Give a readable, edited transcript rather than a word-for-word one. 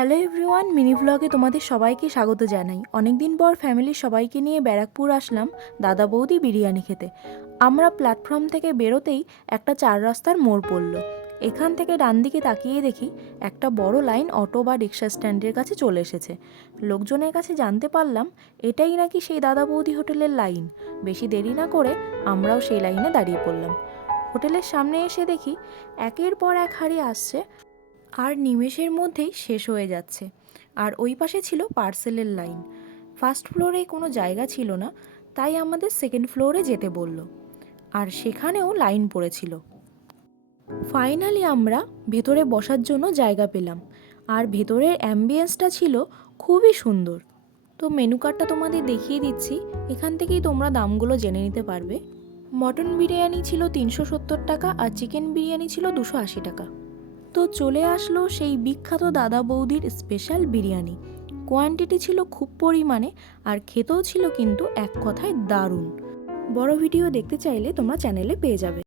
Hello everyone, mini ভ্লগে তোমাদের সবাইকে স্বাগত জানাই। অনেকদিন পর ফ্যামিলির সবাইকে নিয়ে ব্যারাকপুর আসলাম দাদা বৌদি বিরিয়ানি খেতে। আমরা প্ল্যাটফর্ম থেকে বেরোতেই একটা 4 রাস্তার মোড় পড়ল। এখান থেকে ডান দিকে তাকিয়ে দেখি একটা বড় লাইন অটো বা রিক্সা স্ট্যান্ডের কাছে চলে এসেছে। লোকজনের কাছে জানতে পারলাম এটাই নাকি সেই দাদা বৌদি হোটেলের লাইন। বেশি দেরি না করে আমরাও সেই লাইনে দাঁড়িয়ে পড়লাম। হোটেলের সামনে এসে দেখি একের পর এক হাঁড়ি আসছে আর নিমেষের মধ্যেই শেষ হয়ে যাচ্ছে। আর ওই পাশে ছিল পার্সেলের লাইন। ফার্স্ট ফ্লোরে কোনো জায়গা ছিল না, তাই আমাদের সেকেন্ড ফ্লোরে যেতে বলল, আর সেখানেও লাইন পড়েছিল। ফাইনালি আমরা ভেতরে বসার জন্য জায়গা পেলাম, আর ভেতরের অ্যাম্বিয়েন্সটা ছিল খুবই সুন্দর। তো মেনু কার্ডটা তোমাদের দেখিয়ে দিচ্ছি, এখান থেকেই তোমরা দামগুলো জেনে নিতে পারবে। মটন বিরিয়ানি ছিল 370 টাকা আর চিকেন বিরিয়ানি ছিল 280 টাকা। তো চলে আসলো সেই বিখ্যাত দাদা বৌদির স্পেশাল বিরিয়ানি। কোয়ান্টিটি ছিল খুব পরিমাণে, আর খেতেও ছিল কিন্তু এক কথায় দারুণ। বড় ভিডিও দেখতে চাইলে তোমরা চ্যানেলে পেয়ে যাবে।